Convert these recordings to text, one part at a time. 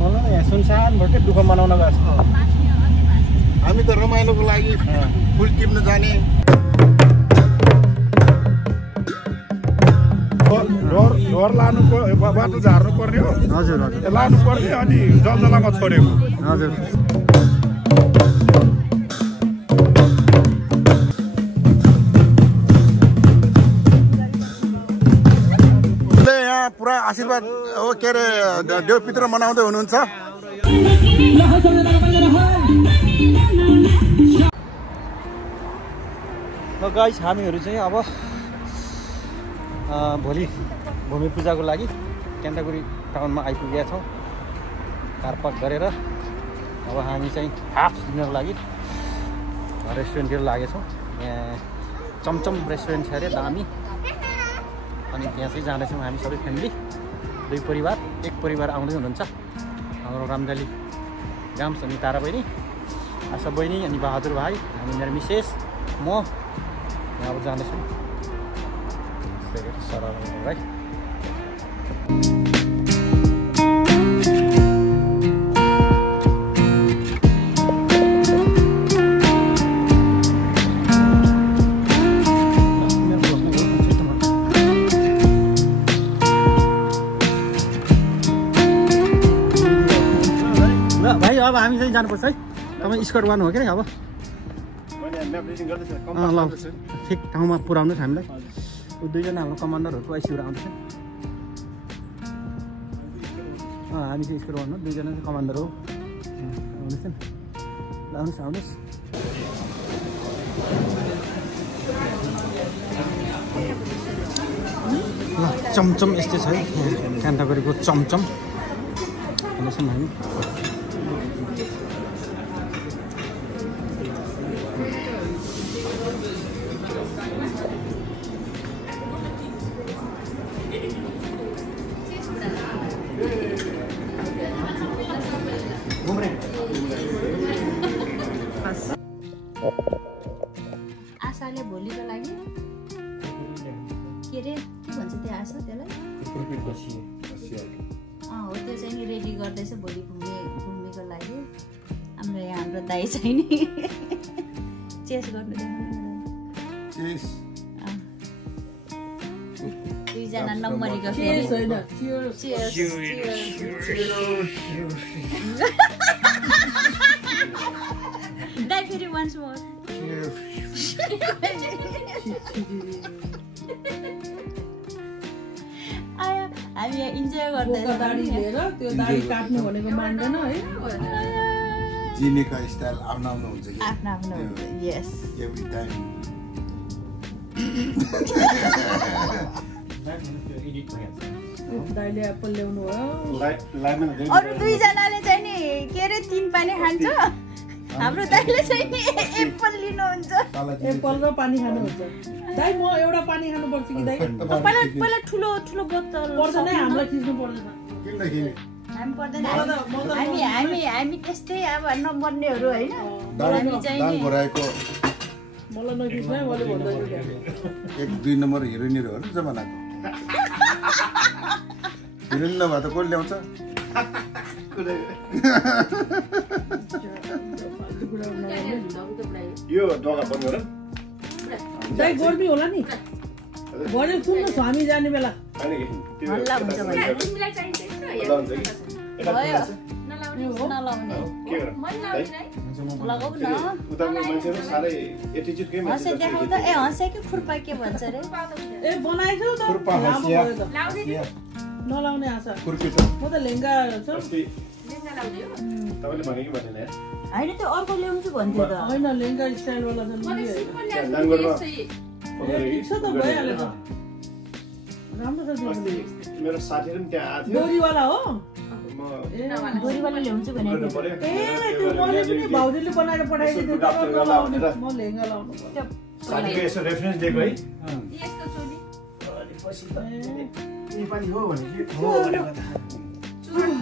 मलाई यहाँ सुनसान भएकै दुःख मनाउन गएको छ हामी त रमाइलोको लागि फुल टिप्न जाने घर लानु बाटो झार्नु पर्ने हो हजुर हजुर लानु पर्ने अनि जलजलामा छोडेको हजुर यहाँ पुरा आशीर्वाद हो के अरे देवपित्र मनाउँदै हुनुहुन्छ ल गाइस हामीहरू चाहिँ अब भोलि भूमि पूजाको लागि क्यान्टागुरी टाउनमा आइपुगेका छौँ कारपाक गरेर अब हामी चाहिँ हाफ डिनरको लागि रेस्टुरेन्टतिर लागेछौँ यहाँ चमचम रेस्टुरेन्ट छ अरे दामी अनि त्यहाँ चाहिँ जाँदैछौँ हामी सबै फ्यामिली दुई परिवार एक परिवार आउँदै हुनुहुन्छ हाम्रो रामगाली गाम्स अनि तारा बहिनी आशा बहिनी अनि बहादुर भाइ अनि मेरो मिसेस म यहाँ अब जाँदैछौँ सरल है भाइ अब हामी चाहिँ जानुपर्छ है तपाईँ स्कट गर्नु हो कि अब ल ठिक ठाउँमा पुऱ्याउनुहोस् हामीलाई दुईजना हाम्रो कमान्डरहरूको आइसियुबाट आउँदैछ हामी चाहिँ स्कट गर्नु दुईजना चाहिँ कमान्डर हो आउनुहोस् न ल आउनुहोस् आउनुहोस् ल चमचम यस्तै छ है क्यान्टागुरीको चमचम आउनुहोस् न हामी आशाले भोलिको लागि के अरे के भन्छ त्यो आशा त्यसलाई हो त्यो चाहिँ नि रेडी गर्दैछ भोलि घुम्नेको लागि हाम्रो दाइ चाहिँ नि चेस गर्नु दुईजना नम्बरीको दाइ फेरि वान्स मोर हामी यहाँ इन्जोय गर्दै दाडी लिएर त्यो दाडी काट्नु भनेको मान्दैन है जिनेको स्टाइल आफ्नो आफ्नो हुन्छ आफ्नो आफ्नो यस एभ्री टाइम दाइले एप्पल ल्याउनु हो अरू दुईजनाले चाहिँ नि के अरे 3 पानी खान्छ हाम्रो दाइले चाहिँ नि एप्पल लिनुहुन्छ एप्पल र पानी खानुहुन्छ दाइ म एउटा पानी खानु पर्छ कि दाइ पहिला ठुलो ठुलो बोतल पर्दैन हामीलाई खिच्नु पर्दैन हामी पर्दैन हामी त्यस्तै अब नबन्नेहरू हैन हामी चाहिँ नि मलाई नखिच्नु है मैले भन्दैछु 1-2 नम्बर हिरोइनहरु हो नि जमानाको हिरोइन नभए त कोले ल्याउँछ यो ढोका बन्द गर दाइ गर्मी होला नि गरे सुन्नुहोस् हामी जाने बेला हल्ला हुन्छ भने नलाउने लगाउ न हँसे देखाउ त ए हँसे कि खुर्पा के भन्छ रे ए बनाइछौ त नलाउने आशा म त लेङ्गा छ तपाईले भने कि भनेन हैन त्यो अर्को ल्याउँछु भन्थ्यो त हैन लेङ्गा स्टाइल वाला छ नि छ त भइहाल्यो त राम्रो छ मेरो साथीहरु पनि त्यहाँ आथ्यो डोरी वाला हो डोरी वाला ल्याउँछु भने ए त्यो मैले पनि भाउजूले बनाएर पठाइदिएको थियो म लेङ्गा लाउनु साथीको यसो रेफरेन्स दिएको है यस्तो चोली अनि पछि त नेपाली हो भने कि हो भनेको त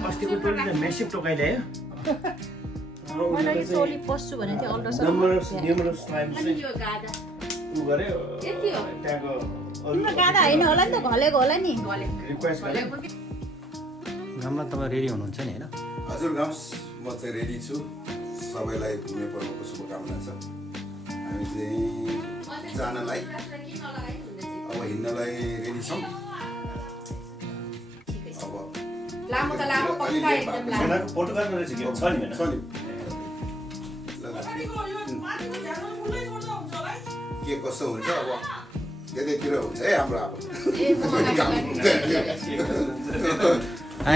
अस्तिको टोलीले मेसिभ टोकाइ ल्यायो मैले चोली पस्छु भने थियो अल्ट्रासाउन्ड numerous times उ गरे यति हो त्यहाँको तिम्रो गादा हैन होला नि त घलेको होला नि रिक्वेस्ट गरे गाममा तपाईँ रेडी हुनुहुन्छ नि होइन हजुर गाउँस म चाहिँ रेडी छु सबैलाई घुम्ने पर्वको शुभकामना छ हामी चाहिँ जानलाई अब हिँड्नलाई रेडी छौँ अब लामो त लामो पक्का एकदम लामो सेनाको पोर्टुगलमा रहेछ के छ नि छ नि के कसो हुन्छ अब त्यतैतिर हुन्छ है हाम्रो अब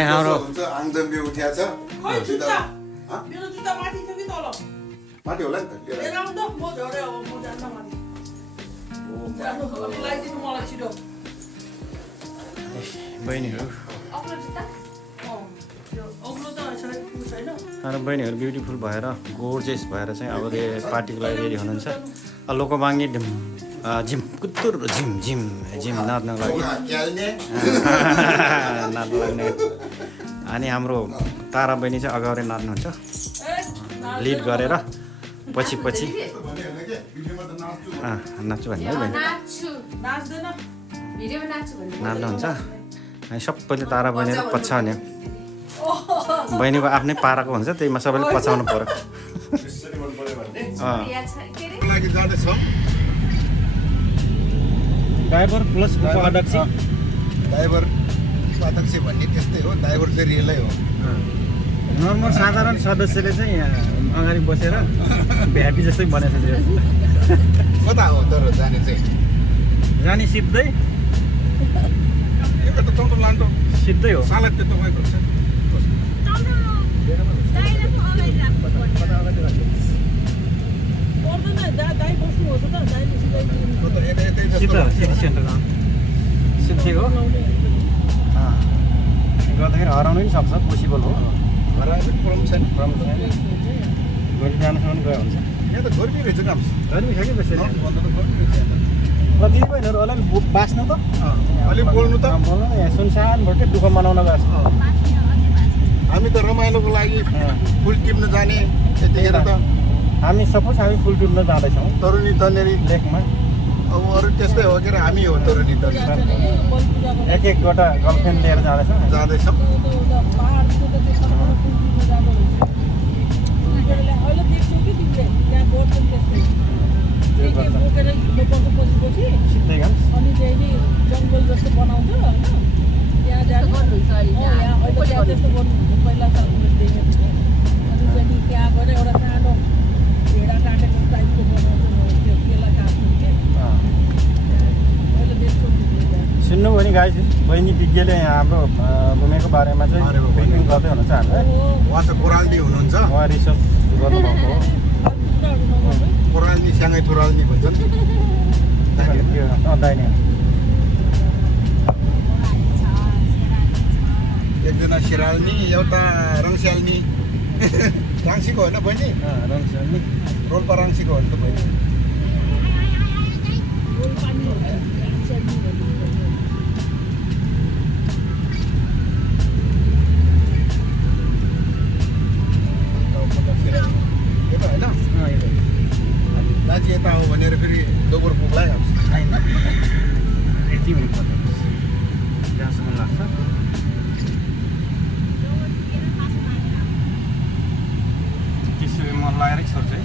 हाम्रो हुन्छ आङदम्बे उठ्या छ माथि होला नि त बहिनीहरू बहिनीहरू ब्युटिफुल भएर गोर्जेस भएर चाहिँ अब पार्टीको लागि रेडी हुनुहुन्छ लोकोबाङ्गी झिम कुत्तुर झिम झिम झिम नाच्नको लागि नाच्नु लाग्ने अनि हाम्रो तारा बहिनी चाहिँ अगाडि नाच्नुहुन्छ लिड गरेर पछि पछि नाच्छु भन्ने है बहिनी नाच्नुहुन्छ अनि सबैले तारा बहिनीले पछ्याउने बहिनीको आफ्नै पाराको हुन्छ त्यहीमा सबैले पछाउनु पर्यो ड्राइभर प्लस उपाध्यक्ष ड्राइभर उपाध्यक्ष भन्ने त्यस्तै हो ड्राइभर चाहिँ रियलै हो नर्मल साधारण सदस्यले चाहिँ अगाडि बसेर भ्यापी जस्तै बनेको छ कता हो तर जाने चाहिँ जाने सिधै सिधै हो साला त्यो तपाईँको छ सिटी सेन्टरमा सिधै हो गर्दाखेरि हराउनु पनि सक्छ पोसिबल हो प्रब्लम छैन भोलि जानुसम्म गयो हुन्छ यहाँ त गर्मी रहेछ काम गर्मी छ कि बेसी भन्दा त गर्मी रहेछ ल दिदी बहिनीहरू अलिअलि बाँच्न त अलिक बोल्नु त बोल्नु यहाँ सुनसान भोटे दुःख मनाउन गएको छ हामी त रमाइलोको लागि फुल टिप्न जाने त्यतिखेर त हामी सपोज हामी फुल टिप्न जाँदैछौँ तरुनी तन्नेरी लेकमा अब अरू त्यस्तै हो के अरे हामी हो तरुनी तन्नेरी एक एकवटा गर्लफ्रेन्ड लिएर जाँदैछौँ जाँदैछौँ सिधै गाउँ जङ्गल जस्तो बनाउँछ होइन त्यहाँ जानु त्यहाँ त्यस्तो गर्नुहुन्छ पहिला त अनि त्यहाँ गएर एउटा सानो भेडा काटेको टाइपको बनाउँछ त्यो त्यसलाई काट्नु के अहिले देख्छु सुन्नु भने गाई बहिनी विज्ञले यहाँ हाम्रो भूमिको बारेमा चाहिँ ब्रिफिङ गर्दै हुनुहुन्छ हामीलाई उहाँ चाहिँ कोराल्नी हुनुहुन्छ उहाँ रिसर्च गर्नुभएको हो कोराल्नी स्याङ्गै थुराल्नी भन्छन् दाहिने एकजना सिराल्नी एउटा रङस्याल्नी राङ्सीको होइन बहिनी रङस्याल्नी रोल्पा राङ्सीको होइन त बहिनी दाजु यता हो भनेर फेरि दोब्बर पुग्ला यति हुनुपर्छ जहाँसम्म लाग्छ त्यसो मन लागेरै छोड्छ है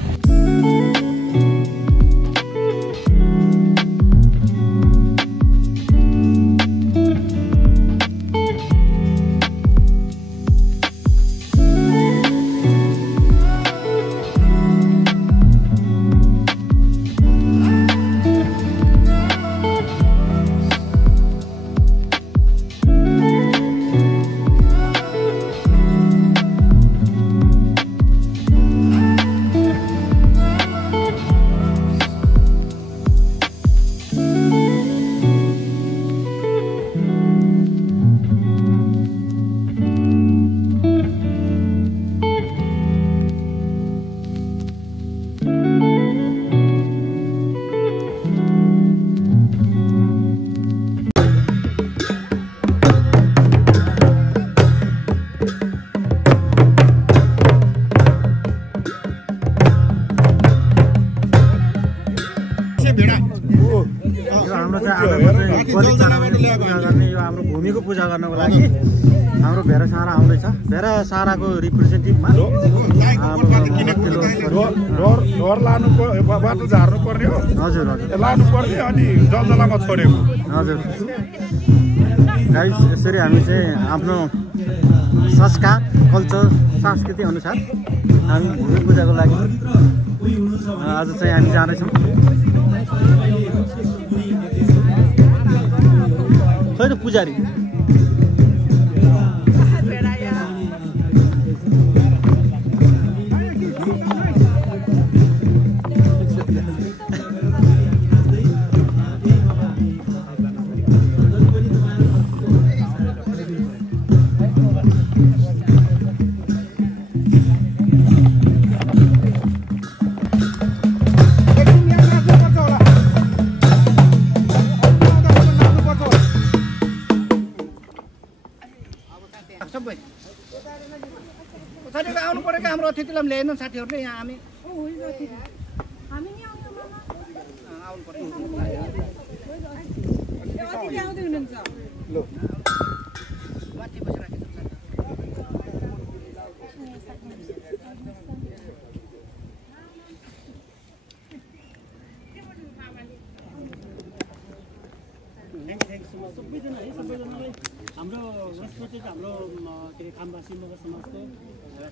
गर्नको लागि हाम्रो भेरा सारा आउँदैछ। भेरा साराको रिप्रेजेन्टेटिभमा डर लानु बाटो झार्नु पर्ने हो। हजुर हजुर लानु पर्ने अनि जलजलामा छोडेको। हजुर गाइस यसरी हामी चाहिँ आफ्नो संस्कार कल्चर संस्कृति अनुसार हामी भूमि पूजाको लागि आज चाहिँ हामी जाँदैछौँ। खै त पुजारी आउनु परेको हाम्रो अतिथिलाई पनि ल्याएन साथीहरूले यहाँ हामी आउनु पर्यो माथि बसिराखेको सबैजनालाई हाम्रो रेस्पेक्टेड हाम्रो के अरे खामबासी मगर समाजको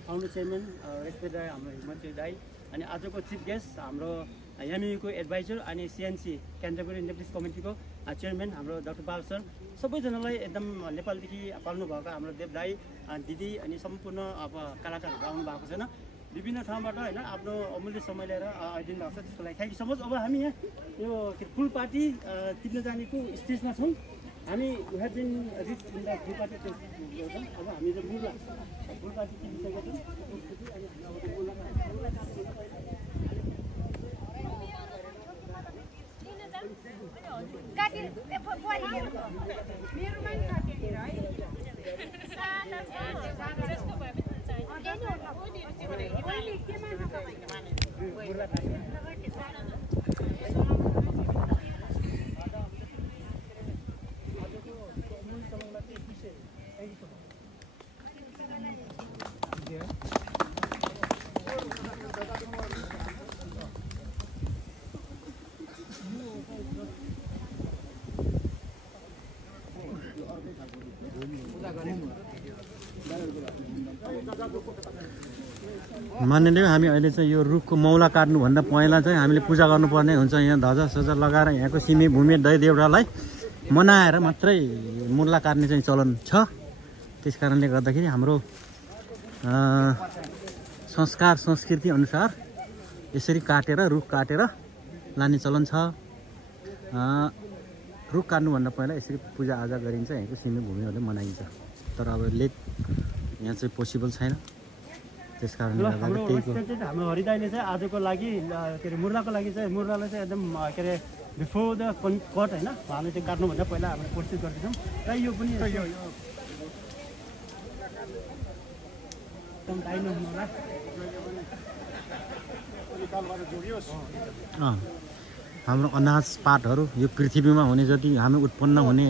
फाउन्डर चेयरम्यान रेस्पेक्ट राई हाम्रो हिम्मत दाई अनि आजको चिफ गेस्ट हाम्रो एमयुको एडभाइजर अनि सिएनसी क्यान्टरबरी नेप्लिस कमिटीको चेयरम्यान हाम्रो डाक्टर बाल सर सबैजनालाई एकदम नेपालदेखि पाल्नु भएको हाम्रो देव दाई दिदी अनि सम्पूर्ण अब कलाकारहरू आउनु भएको छैन विभिन्न ठाउँबाट होइन आफ्नो अमूल्य समय लिएर आइदिनु भएको छ त्यसको लागि थ्याङ्क यू सो मच। अब हामी यहाँ यो फुल पार्टी टिप्न जानेको स्टेजमा छौँ। हामी have been reach in the full party गर्छौँ। अब हामी चाहिँ फुल पार्टी टिपिसकेका छौँ मान्यदेव हामी अहिले चाहिँ यो रुखको मौला काट्नुभन्दा पहिला चाहिँ हामीले पूजा गर्नुपर्ने हुन्छ। यहाँ ध्वजा सजा लगाएर यहाँको सिमी भूमि दही देउरालाई मनाएर मात्रै मुला काट्ने चाहिँ चलन छ। त्यस कारणले गर्दाखेरि हाम्रो संस्कार संस्कृति अनुसार यसरी काटेर रुख काटेर लाने चलन छ। रुख काट्नुभन्दा पहिला यसरी पूजाआजा गरिन्छ, यहाँको सिमी भूमिहरूले मनाइन्छ। तर अब लेट यहाँ चाहिँ पोसिबल छैन। त्यस कारणले गर्दा हाम्रो हरिदाईले चाहिँ आजको लागि के अरे मुर्लाको लागि चाहिँ मुर्लालाई चाहिँ एकदम के अरे बिफोर द कट होइन हामीले चाहिँ काट्नुभन्दा पहिला हामीले प्रस्तुत गर्दैछौँ र यो पनि एकदम दाइनो होला। हाम्रो अनाज पातहरू यो पृथ्वीमा हुने जति हामी उत्पन्न हुने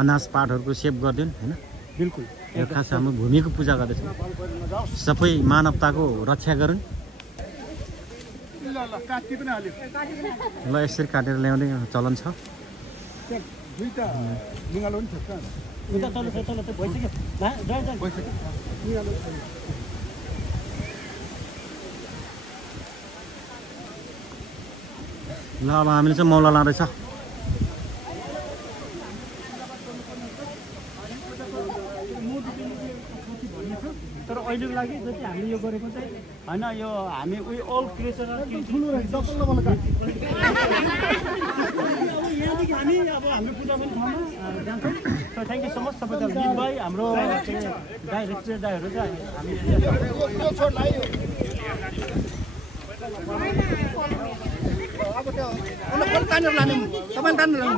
अनाज पातहरूको सेभ गरिदिउँ होइन। बिल्कुल यो खास हाम्रो भूमिको पूजा गर्दैछौँ, सबै मानवताको रक्षा गरौँ। ल यसरी काटेर ल्याउने चलन छ। ल अब हामीले चाहिँ मौला लाँदैछ। तर अहिलेको लागि जति हामीले यो गरेको चाहिँ होइन यो हामी उयो अल क्रिएसन यहाँदेखि हामी अब हाम्रो पूजा पनि ठाउँमा जान्छौँ। So thank you so much सबैजना दिप भाइ हाम्रो दाई रेस्टुरेन्ट दाईहरू चाहिँ हामी अब त्यो तानेर लाने तपाईँ तानेर लानु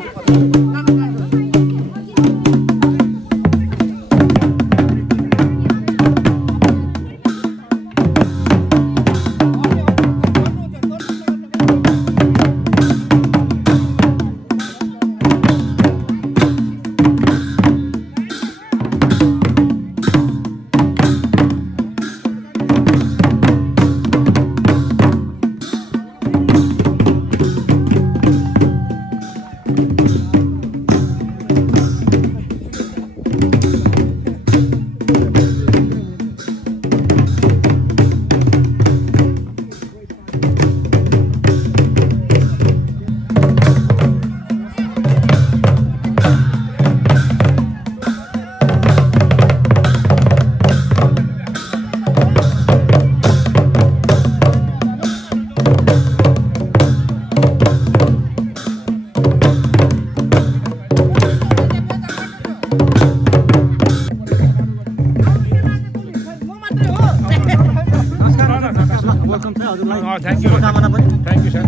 थ्याङ्क यू शुभकामना पनि। Thank you sir.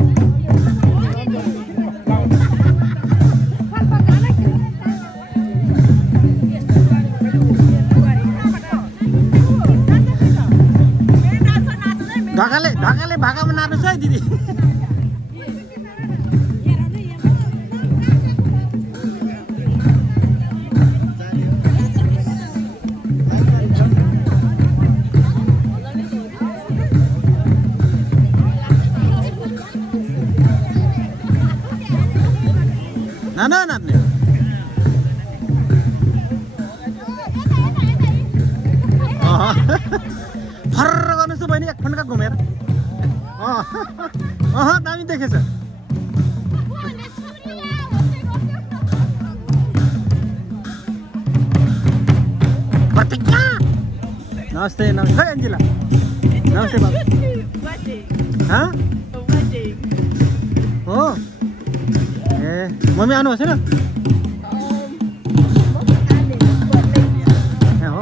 ढकाले भाकामा नाच्नुहोस् है दिदी। नाच्ने फर्र गर्नुहोस् त बहिनी, एक फन्का घुमेर। दामी देखेछ। नमस्ते नमस्ते एन्जिला। नमस्ते बाबु। हो ए मम्मी आउनु भएको छैन? हो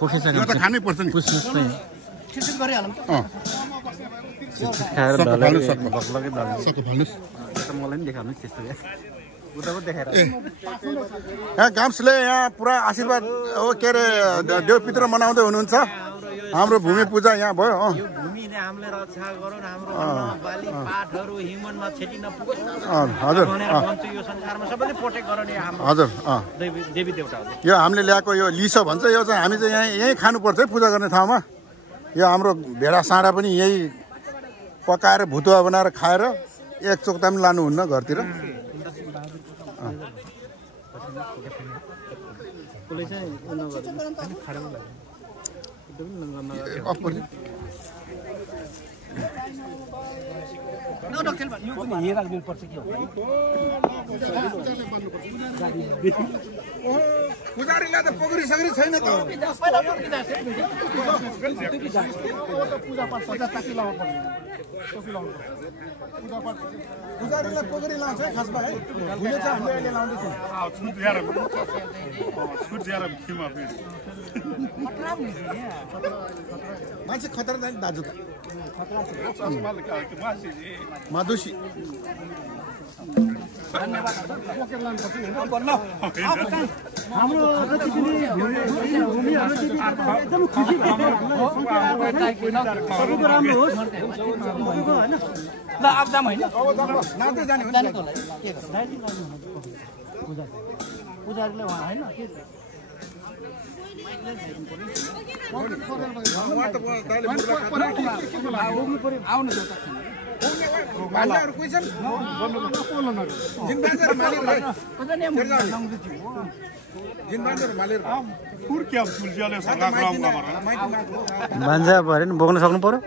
पोखेछ यो त खानै पर्छ नि पुस्नुस् नै छिटछिट गरिहालौँ खाएर फाल्नुहोस्, ढल्कै ढल्कै सबै फाल्नुहोस् मलाई पनि देखाउनुहोस् त्यस्तो उता पो देखाएर यहाँ गाम्सले यहाँ पुरा आशीर्वाद के अरे देवपित्र मनाउँदै हुनुहुन्छ हाम्रो भूमि पूजा यहाँ भयो यो भूमिले हामीले रक्षा गरौँ हाम्रो बाली पाठहरू ह्युमनमा क्षति नपुगोस् हजुर भनेर भन्छु यो संसारमा सबैले प्रोटेक्ट गराउने हाम्रो हजुर देवी देवताहरूले यो हामीले ल्याएको यो लिसो भन्छ यो चाहिँ हामी चाहिँ यहीँ खानुपर्छ है पूजा गर्ने ठाउँमा यो हाम्रो भेडा साँडा पनि यही पकाएर भुतुवा बनाएर खाएर एक चोक्ता पनि लानुहुन्न घरतिर पुजारीलाई त पोखरी सगरी छैन त पुजारीलाई पोखरी लान्छ है खासमा है भुले चाहिँ हामीले अहिले लाउँदैछौँ मान्छे खतरा जाने दाजु त माधुसी हाम्रो एकदम खुसी सबैको राम्रो होस् सबैको होइन ल अब जाम होइन नाच्दै जाने पुजारीले उहाँ होइन भान्डाहरू कोही छन् जिनबान्जर भान्जा भएर नि बोक्न सक्नु पर्यो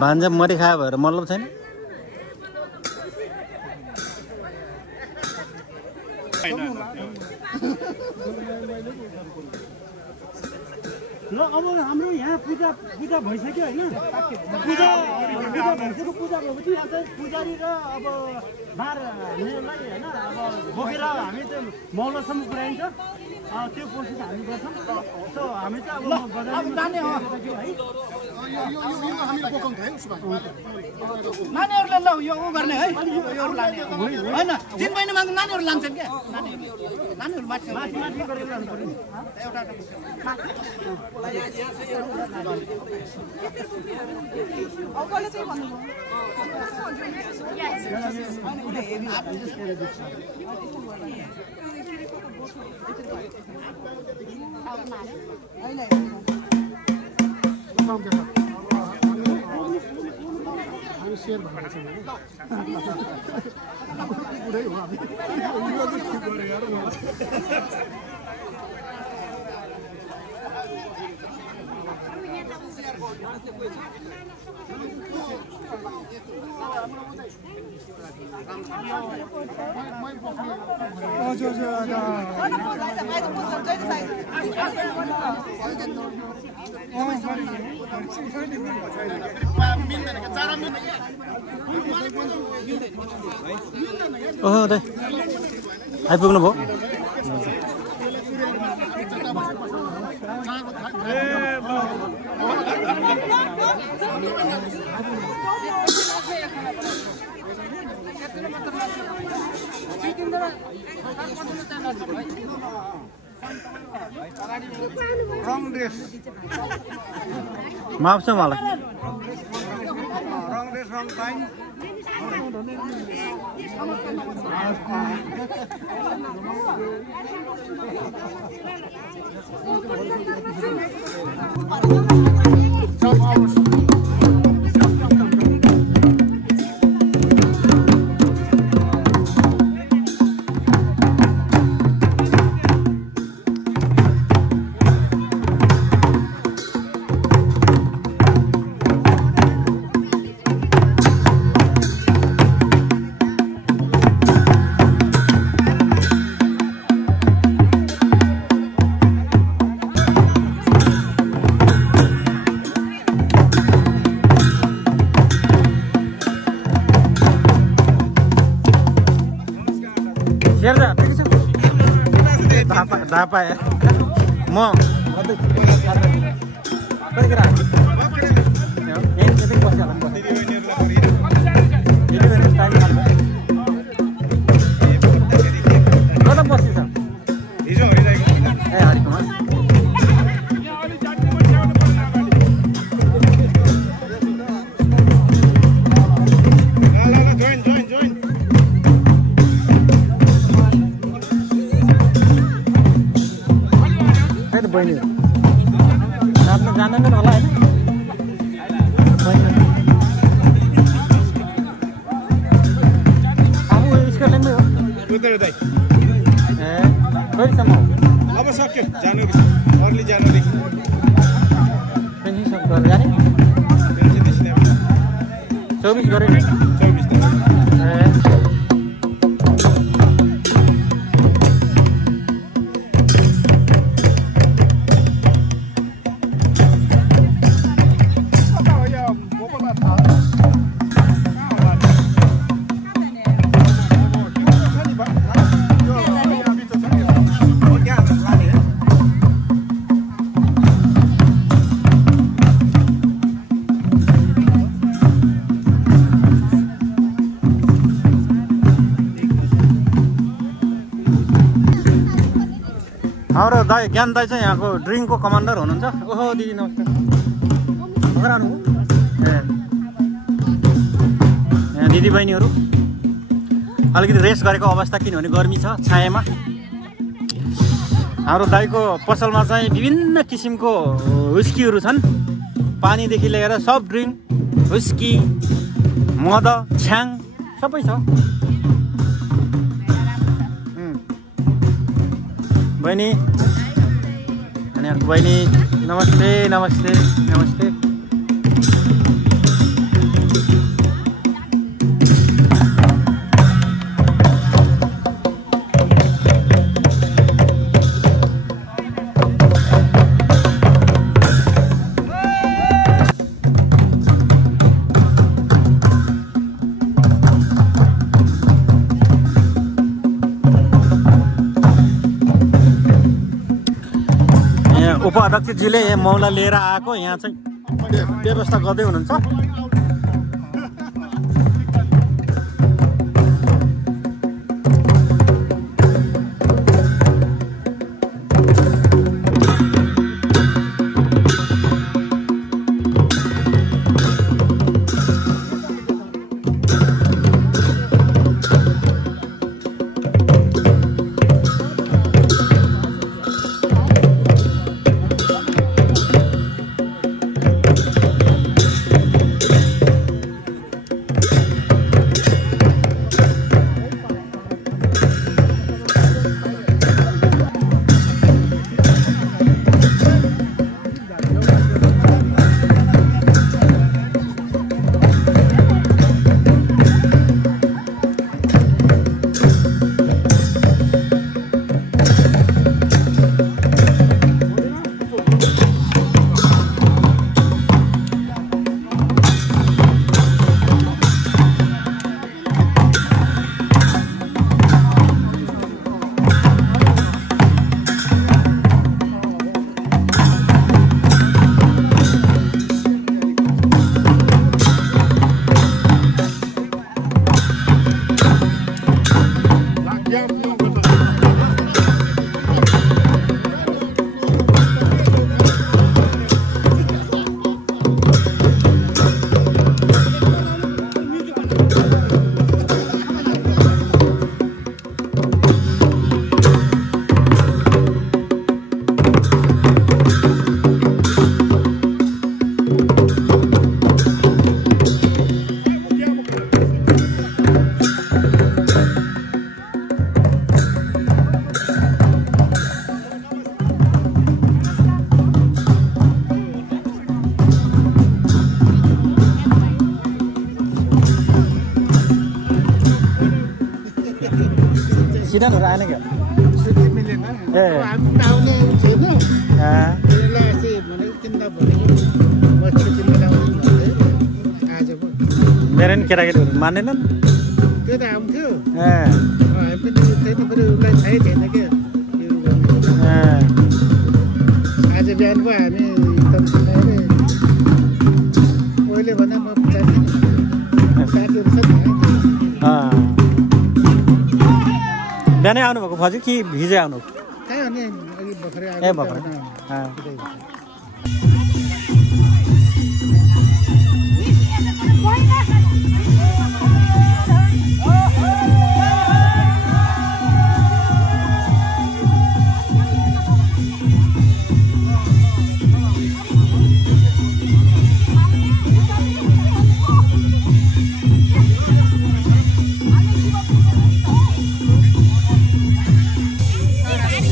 भान्जा मरि खायो भएर मतलब छैन ल अब हाम्रो यहाँ पूजा भइसक्यो होइन पूजा भइसक्यो पूजा भएपछि यहाँ चाहिँ पुजारी र अब बार हामीलाई होइन अब बोकेर हामी चाहिँ मौलासम्म पुऱ्याइन्छ त्यो प्रोसेस हामी गर्छौँ सो हामी चाहिँ अब जाने हो नानीहरूले ल यो उ गर्ने है यो लाने होइन 3 महिनामा नानीहरू लान्छन् क्या नानीहरू माथि गरेर लानु पर्यो एउटा अगाडि चाहिँ भन्नु शेयर भएको बुढै हो हामी ओहो दाइ आइपुग्नु भयो रङ ड्रेस माप्छ मलाई रङ ड्रेस रङ टाइम दापा म बस्छ ए हरिकुमार बहिनी नाच्न जान्दैन होला होइन आफू स्कटल्यान्डमै हो ए कहिलेसम्म अब सक्यो जनवरी अर्ली जनवरी पेन्सन गरेर जाने 24 गरे 24 हाम्रो दाई ज्ञान दाई चाहिँ यहाँको ड्रिङ्कको कमान्डर हुनुहुन्छ ओहो दिदी नमस्कार आउनु ए यहाँ दिदीबहिनीहरू अलिकति रेस्ट गरेको अवस्था किनभने गर्मी छ छायामा हाम्रो दाईको पसलमा चाहिँ विभिन्न किसिमको हुस्कीहरू छन् पानीदेखि लिएर सफ्ट ड्रिङ्क हुस्की मद छ्याङ सबै छ बहिनी अनि अर्को बहिनी नमस्ते नमस्ते नमस्ते उपाध्यक्षजीले मौला लिएर आएको यहाँ चाहिँ व्यवस्था गर्दै हुनुहुन्छ सिजनहरु आएन क्या ए हामी आउने छैन त्यसलाई चाहिँ भने किन्दा भनेको बच्चा किन्दा आज मेरो नि केटाकेटीहरु मान्दैनन् त्यो त आउँथ्यो हामी पनि त्यही त फेरि उसलाई थाहै थिएन के बिहानको हामी एकदम सुनाएर पहिले भन्दा म साथीहरू छ नि बिहानै आउनुभएको फजी कि हिजै आउनु कहाँ हुने अघि भर्खरै ए भर्खरै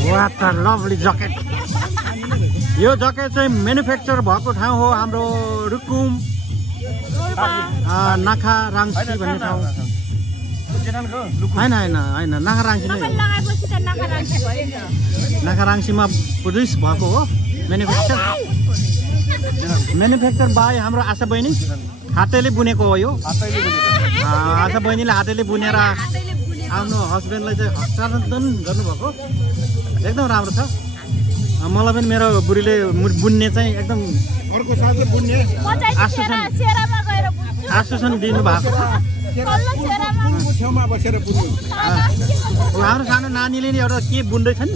What a lovely jacket. यो ज्याकेट चाहिँ म्यानुफ्याक्चर भएको ठाउँ हो हाम्रो रुकुम नाखाराङ्सी भन्ने ठाउँ होइन नाखाराङ्सी नै नाखाराङ्सीमा प्रड्युस भएको हो म्यानुफ्याक्चर बाई हाम्रो आशा बहिनी हातैले बुनेको हो यो आशा बहिनीले हातैले बुनेर आफ्नो हस्बेन्डलाई चाहिँ हस्तान्तरण गर्नुभएको एकदम राम्रो छ मलाई पनि मेरो बुढीले बुन्ने चाहिँ एकदम अर्को साथले बुन्ने आश्वासन दिनुभएको छेउमा बसेर बुन्नु हाम्रो सानो नानीले नि एउटा के बुन्दैछन्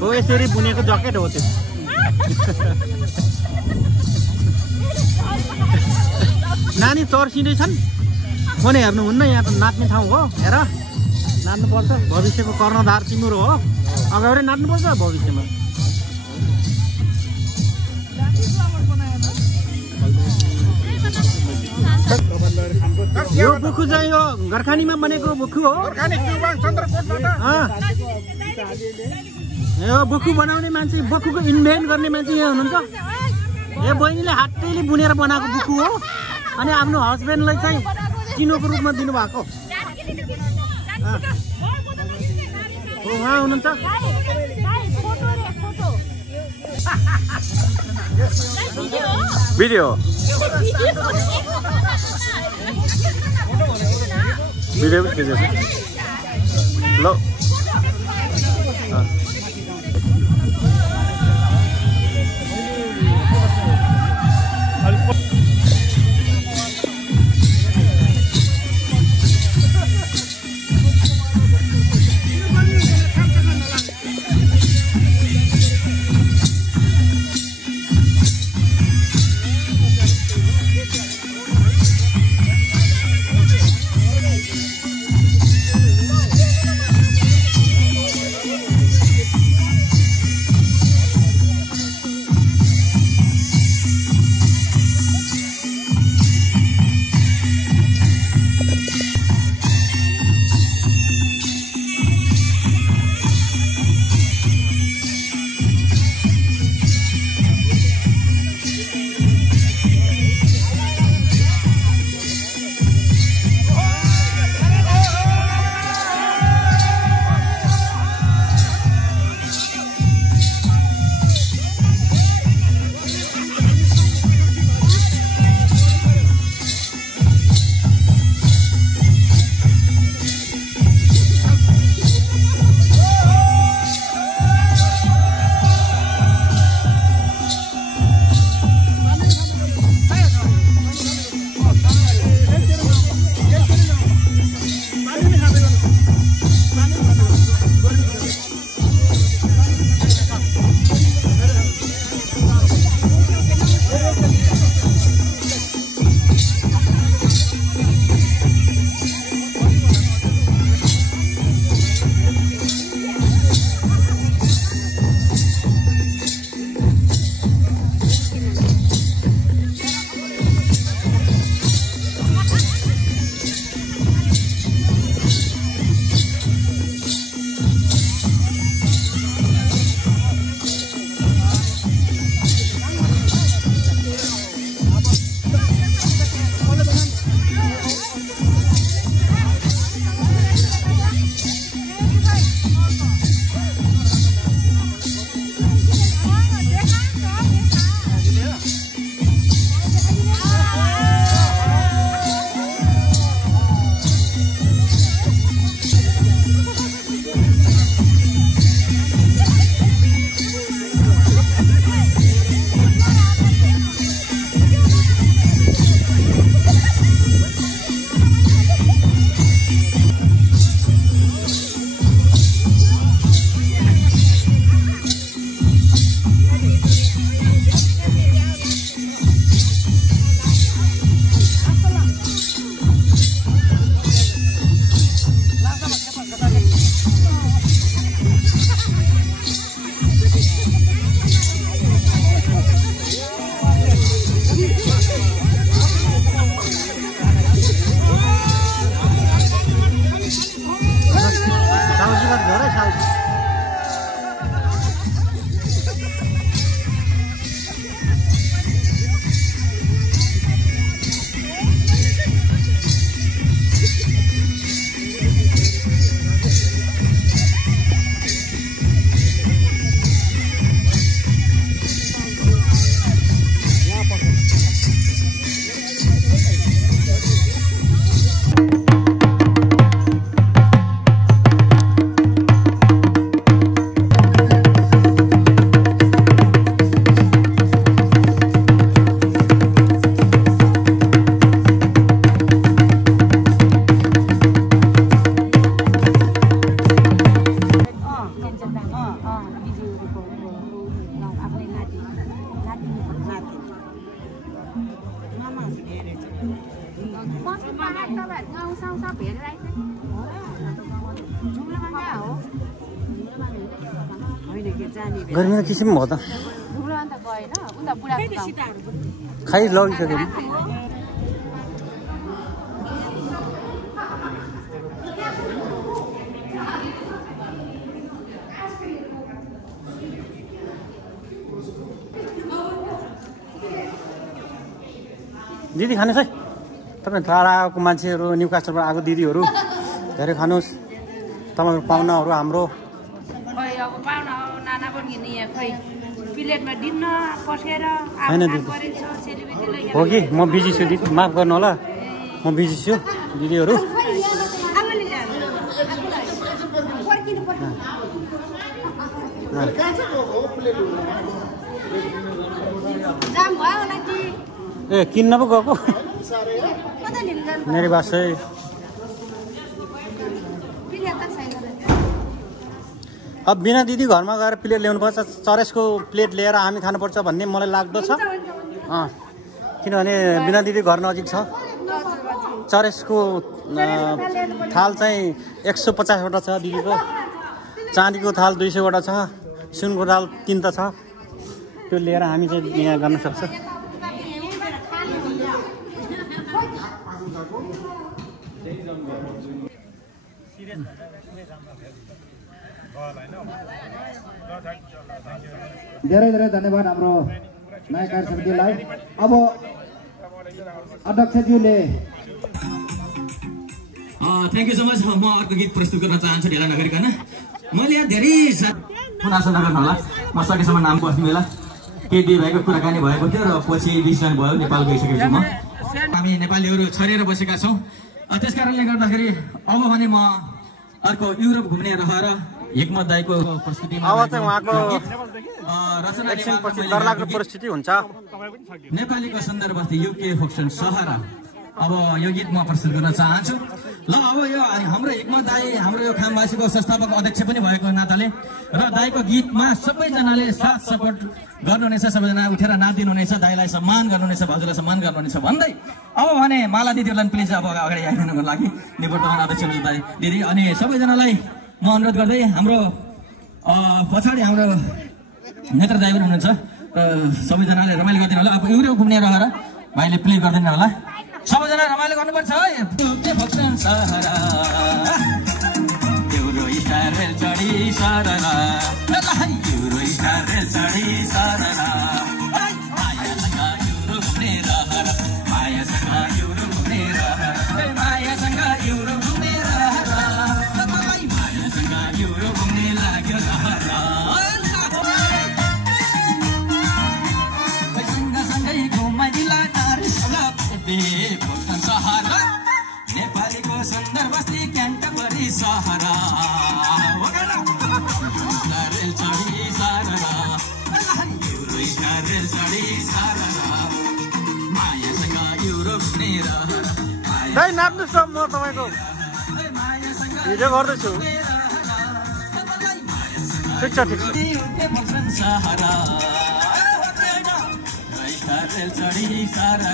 हो यसरी बुनेको ज्याकेट हो त्यो नानी तर्सिँदैछन् फोन हेर्नुहुन्न यहाँ त नाच्ने ठाउँ हो हेर नाच्नुपर्छ भविष्यको कर्णधार तिम्रो हो अगाडि नाच्नुपर्छ भविष्यमा यो बुकु चाहिँ यो घरखानीमा बनेको बुकु हो यो बुकु बनाउने मान्छे बुकुको इन्भेन्ट गर्ने मान्छे यहाँ हुनुहुन्छ यो बहिनीले हातैले बुनेर बनाएको बुकु हो अनि आफ्नो हस्बेन्डलाई चाहिँ चिनोको रूपमा दिनुभएको उहाँ हुनुहुन्छ भिडियो भिडियो पनि खिचेको ल बिजुहरूको आफ्नै नाति गर्मीमा किसिम भयो त खाइ लगिसक्यो दिदी खानुहोस् है तपाईँ टाढाको मान्छेहरू न्यू कास्टलबाट आएको दिदीहरू धेरै खानुहोस् तपाईँको पाहुनाहरू हाम्रो अब पाहुना नाना पनि नि खै प्लेटमा दिन्न पसेर होइन दिदी हो कि म बिजी छु दिदी माफ गर्नु होला म बिजी छु दिदीहरू ए किन्न पो गएको मेरो बास है अब बिना दिदी घरमा गएर प्लेट ल्याउनुपर्छ चरेसको प्लेट लिएर हामी खानुपर्छ भन्ने मलाई लाग्दछ किनभने बिना दिदी घर नजिक छ चरेसको थाल चाहिँ 150वटा छ दिदीको चाँदीको थाल 200वटा छ सुनको थाल 3 त छ त्यो लिएर हामी चाहिँ यहाँ गर्न सक्छ धेरै धेरै धन्यवाद हाम्रो नयाँ कार्य समितिलाई अब अध्यक्षज्यूले थ्याङ्क यू सो मच म अर्को गीत प्रस्तुत गर्न चाहन्छु ढिला नगरिकन मैले यहाँ धेरै आशा नगर्नु होला म सकेसम्म नाम बस्ने बेला केही दुई भाइको कुराकानी भएको थियो र पछि बिचरानी भयो नेपाल गइसकेपछि म हामी नेपालीहरू छरेर बसेका छौँ त्यस कारणले गर्दाखेरि अब भने म अर्को युरोप घुम्ने रहेर हिक्मत दाइको प्रस्तुतिमा अब चाहिँ उहाँको डरलाग्दो परिस्थिति हुन्छ नेपालीको सन्दर्भस्थ युके फोक्सन सहारा अब यो गीत म प्रस्तुत गर्न चाहन्छु ल अब यो हाम्रो हिक्मत दाई हाम्रो यो खामवासीको संस्थापक अध्यक्ष पनि भएको नाताले र दाईको गीतमा सबैजनाले साथ सपोर्ट गर्नुहुनेछ सबैजना उठेर नाचिदिनु हुनेछ दाईलाई सम्मान गर्नुहुनेछ भाउजूलाई सम्मान गर्नुहुनेछ भन्दै अब भने माला दिदीहरूलाई प्लिज अब अगाडि आइदिनुको लागि निवर्तमान अध्यक्ष दाई दिदी अनि सबैजनालाई म अनुरोध गर्दै हाम्रो पछाडि हाम्रो नेत्र दाई पनि हुनुहुन्छ सबैजनाले रमाइलो गरिदिनु होला अब युरोप घुम्ने रहेर भाइले प्ले गरिदिनु होला सबैजना रमाइलो गर्नुपर्छ है नेपालीको सुन्दर बस्ती क्यान्टबरी सहारा रेल चढी सारा रेल चढी सारा मायासँग युरोप नाच्नुहोस् न म तपाईँको भिडियो गर्दैछु ठिक छ ठिक छ सहारा रेल चढी सारा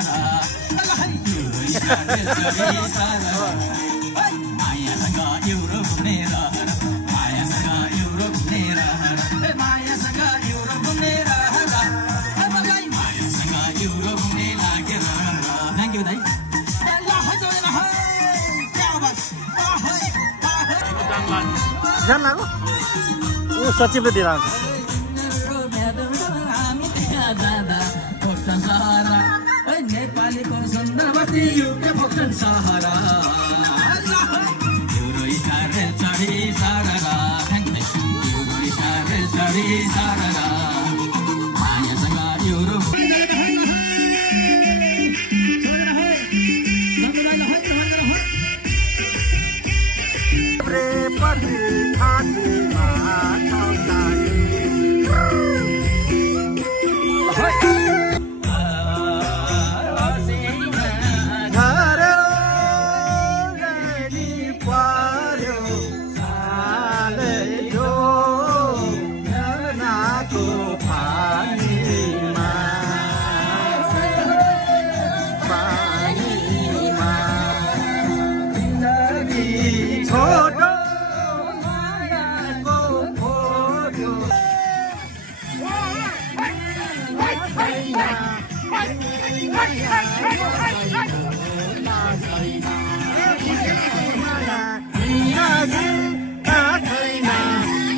मायासँग युरोप घुम्ने रहर मायासँग युरोप घुम्ने रहर मायासँग युरोप घुम्ने रहर मायासँग युरोप घुम्ने लागेर थ्याङ्क यू दाइ जान लाग्यो ऊ सचिवले दिएर आउँछ नेपालीको सुन्दर बस्ती युके फोक्सन सहारा युरो स्टार रेल चढी सारा युरो स्टार रेल चढी सारा मायासँग युरोप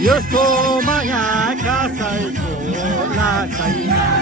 यस्तो माया कसैको छैन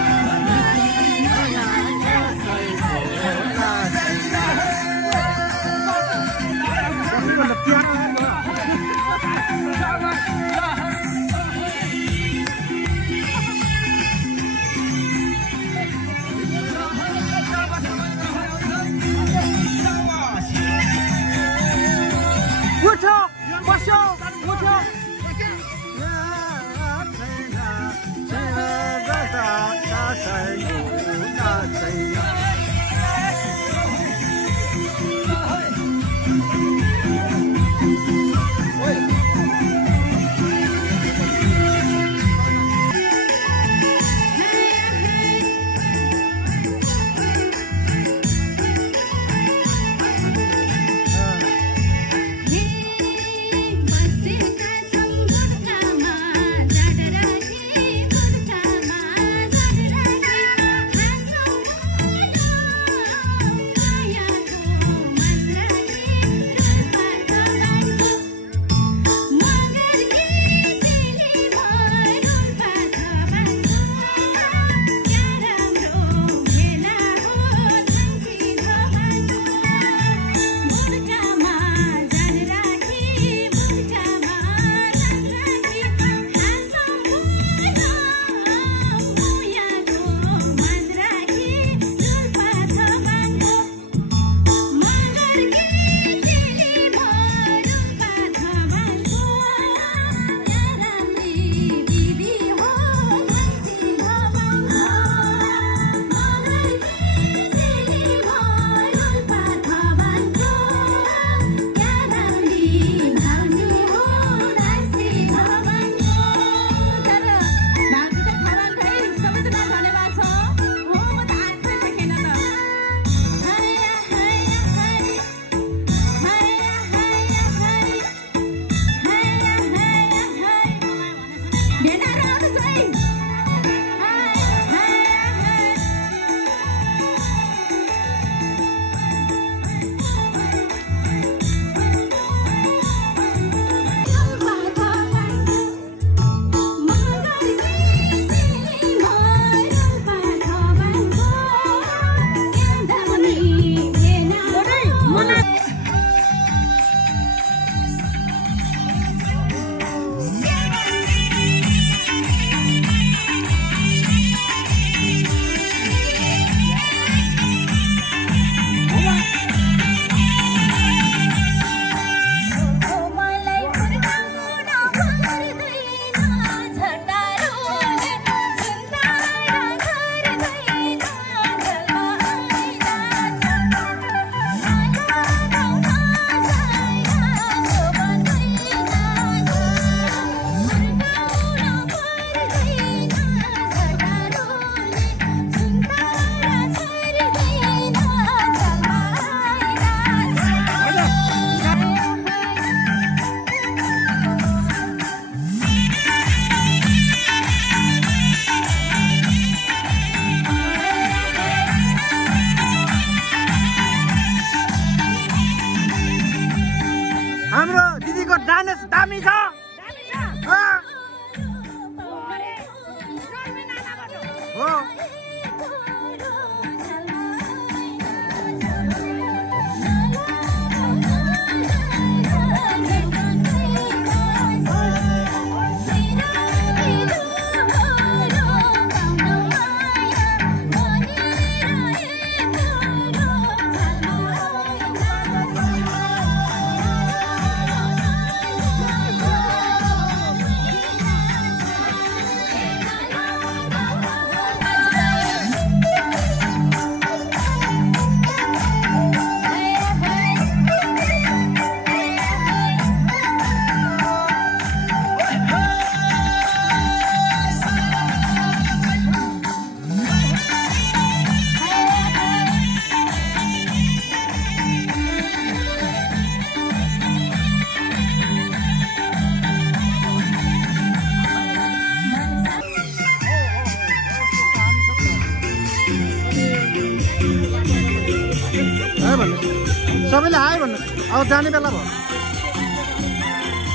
भन्नु अब जाने बेला भयो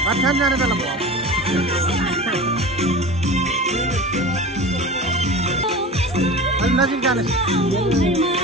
भात खान जाने बेला भयो अलि नजिक जानुहोस्